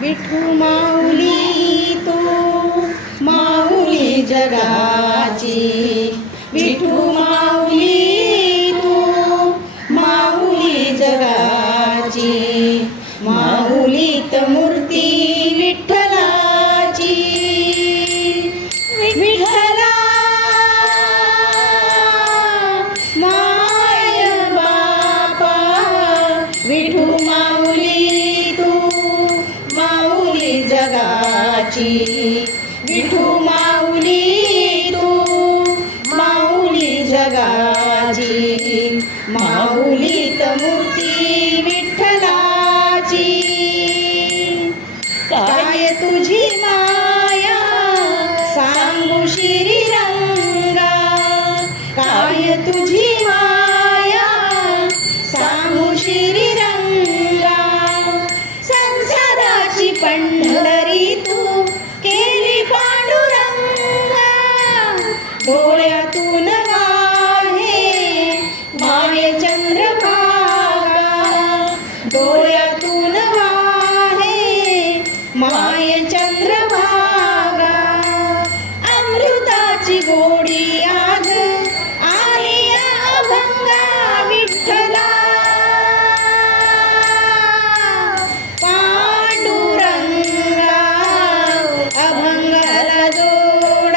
विठू माऊली तू माऊली जगाची, विठू माऊली तू माऊली जगाची, माऊलीत मूर्ती विठ्ठलाची, विठ्ठला माय बापा, विठू माऊली तू माऊली जगाची, विठू माऊली तू माऊली जगाची, माऊलीत मूर्ती विठ्ठलाची, काय तुझी माया सांगू श्रीरंगा, काय तुझी माया सांगू श्रीरंगा, संसाराची पंढरी तू केली पांडुरंगा, डोळ्यातून वाहे माये चंद्रभागा, डोळ्यातून वाहे माये चंद्रभागा, अमृताची गोडी आज आली अभंगा विठ्ठला, पांडुरंगा अभंगाला जोड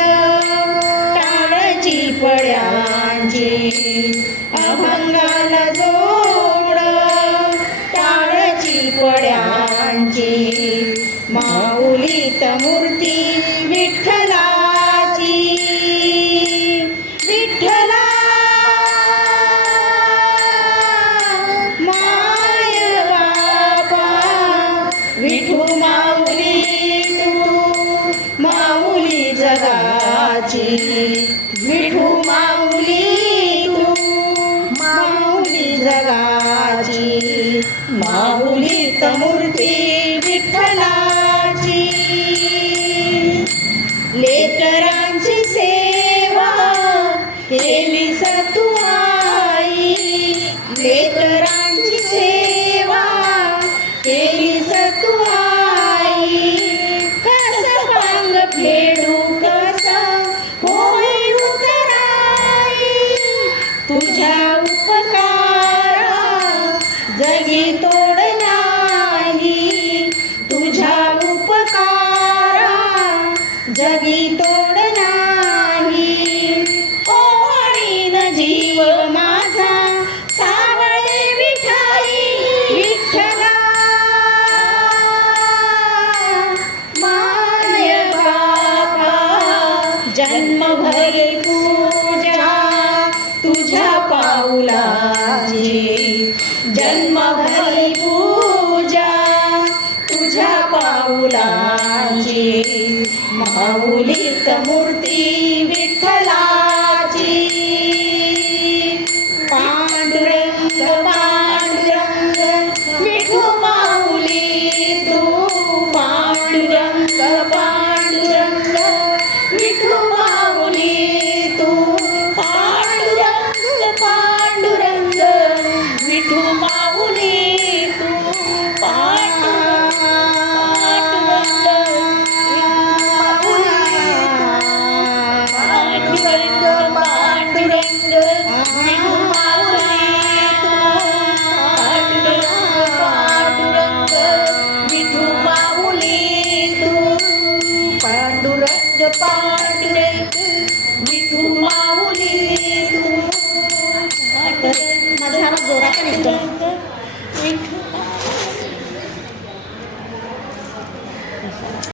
टाळची पड्यांची, अभंगाला जोड टाळची पड्यांची, माऊलीत मूर्ती विठ्ठलाची, विठ्ठला माय बापा, विठू माऊली तू माऊली जगाची, विठू माऊली तू माऊली जगाची, माऊलीत मूर्ती विठ्ठलाची, लेकरांची सेवा केली सतू आई, लेकरांची सेवा केली सतू आई, कस पांग फेडू कस होई उतराई, तुझ्या उपकारा जगी तोड नाही, तुझ्या उपकारा जगी तोड नाही, ओवाळीन जीव माझा सावळे विठाई, विठ्ठला माय बापा, जन्मभरी पूजा तुझ्या पाऊलाची, जन्मभरी पूजा तुझ्या पाऊलाची, माऊलीत मूर्ती विठ्ठलाची, पांडुरंग पांडुरंग विठू माऊली तू, पांडुरंग पांडुरंग विठू माऊली तू, पांडुरंग पांडुरंग विठू माऊली तू, पांडुरंग पांडुरंग विठू माऊली तू, पांडुरंग विठू माऊली तू, पांडुरंग पांडुरंग